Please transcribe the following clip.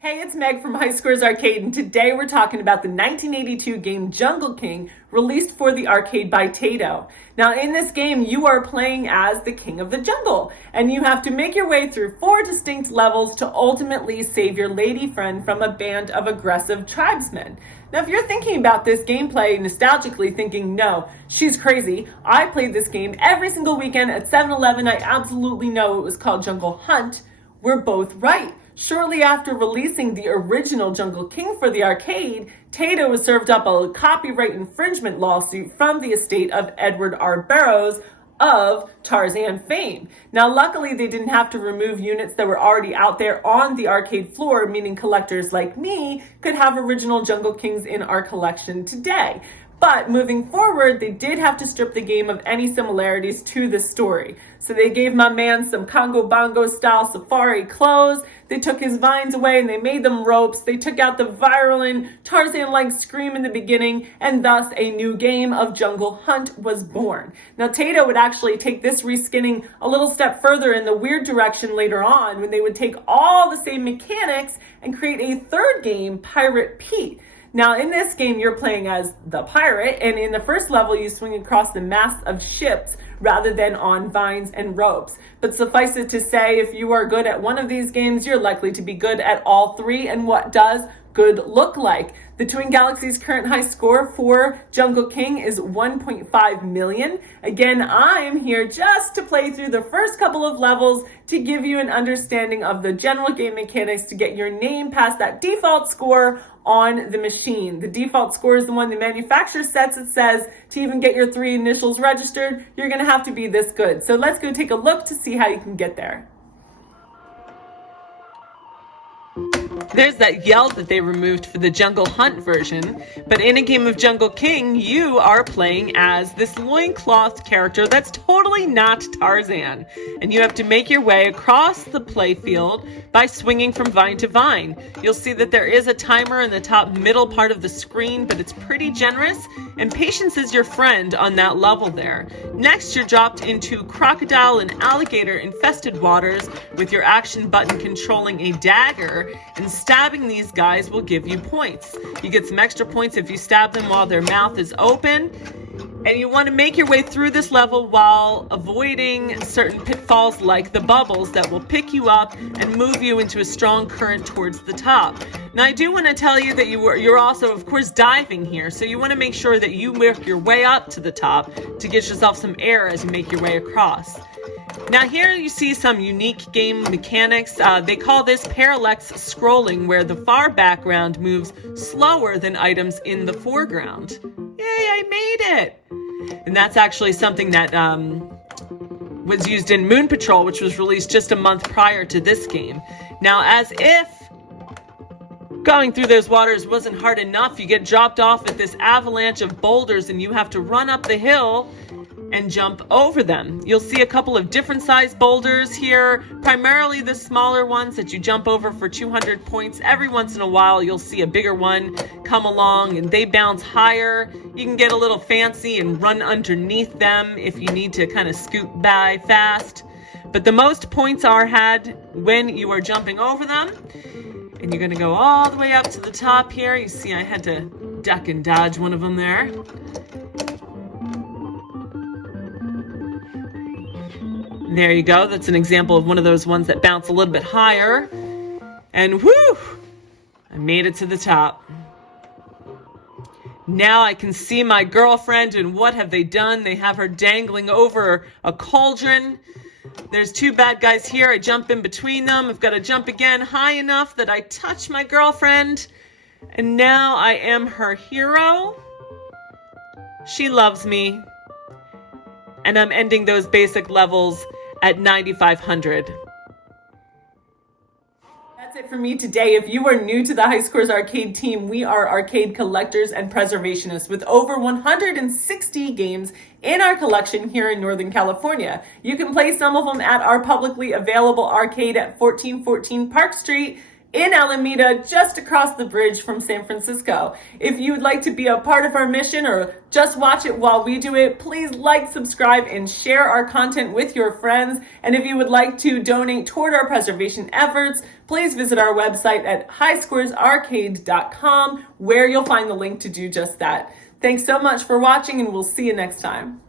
Hey, it's Meg from High Scores Arcade, and today we're talking about the 1982 game Jungle King, released for the arcade by Taito. Now, in this game, you are playing as the king of the jungle, and you have to make your way through 4 distinct levels to ultimately save your lady friend from a band of aggressive tribesmen. Now, if you're thinking about this gameplay nostalgically, thinking, no, she's crazy, I played this game every single weekend at 7-Eleven, I absolutely know it was called Jungle Hunt, we're both right. Shortly after releasing the original Jungle King for the arcade, Taito was served up a copyright infringement lawsuit from the estate of Edward R. Burroughs of Tarzan fame. Now, luckily, they didn't have to remove units that were already out there on the arcade floor, meaning collectors like me could have original Jungle Kings in our collection today. But moving forward, they did have to strip the game of any similarities to the story. So they gave my man some Congo Bongo style safari clothes. They took his vines away and they made them ropes. They took out the violent Tarzan-like scream in the beginning, and thus a new game of Jungle Hunt was born. Now, Taito would actually take this reskinning a little step further in the weird direction later on, when they would take all the same mechanics and create a third game, Pirate Pete. Now, in this game, you're playing as the pirate, and in the first level, you swing across the masts of ships rather than on vines and ropes. But suffice it to say, if you are good at one of these games, you're likely to be good at all three. And what does good look like? The Twin Galaxies' current high score for Jungle King is 1.5 million. Again, I'm here just to play through the first couple of levels to give you an understanding of the general game mechanics to get your name past that default score on the machine. The default score is the one the manufacturer sets. It says to even get your 3 initials registered, you're going to have to be this good. So let's go take a look to see how you can get there. There's that yell that they removed for the Jungle Hunt version, but in a game of Jungle King, you are playing as this loincloth character that's totally not Tarzan, and you have to make your way across the playfield by swinging from vine to vine. You'll see that there is a timer in the top middle part of the screen, but it's pretty generous, and patience is your friend on that level there. Next, you're dropped into crocodile and alligator infested waters with your action button controlling a dagger, and stabbing these guys will give you points. You get some extra points if you stab them while their mouth is open. And you want to make your way through this level while avoiding certain pitfalls like the bubbles that will pick you up and move you into a strong current towards the top. Now, I do want to tell you that you're also, of course, diving here. So you want to make sure that you work your way up to the top to get yourself some air as you make your way across. Now, here you see some unique game mechanics. They call this parallax scrolling, where the far background moves slower than items in the foreground. Yay, I made it! And that's actually something that was used in Moon Patrol, which was released just a month prior to this game. Now, as if going through those waters wasn't hard enough, you get dropped off at this avalanche of boulders and you have to run up the hill and jump over them. You'll see a couple of different sized boulders here, primarily the smaller ones that you jump over for 200 points. Every once in a while, you'll see a bigger one come along and they bounce higher. You can get a little fancy and run underneath them if you need to kind of scoot by fast. But the most points are had when you are jumping over them. And you're going to go all the way up to the top here. You see I had to duck and dodge one of them there. There you go. That's an example of one of those ones that bounce a little bit higher. And whoo! I made it to the top. Now I can see my girlfriend, and what have they done? They have her dangling over a cauldron. There's 2 bad guys here. I jump in between them. I've got to jump again high enough that I touch my girlfriend. And now I am her hero. She loves me. And I'm ending those basic levels at 9,500. That's it for me today. If you are new to the High Scores Arcade team, we are arcade collectors and preservationists with over 160 games in our collection here in Northern California. You can play some of them at our publicly available arcade at 1414 Park Street. in Alameda, just across the bridge from San Francisco. If you would like to be a part of our mission or just watch it while we do it, please like, subscribe, and share our content with your friends. And if you would like to donate toward our preservation efforts, please visit our website at highscoresarcade.com, where you'll find the link to do just that. Thanks so much for watching, and we'll see you next time.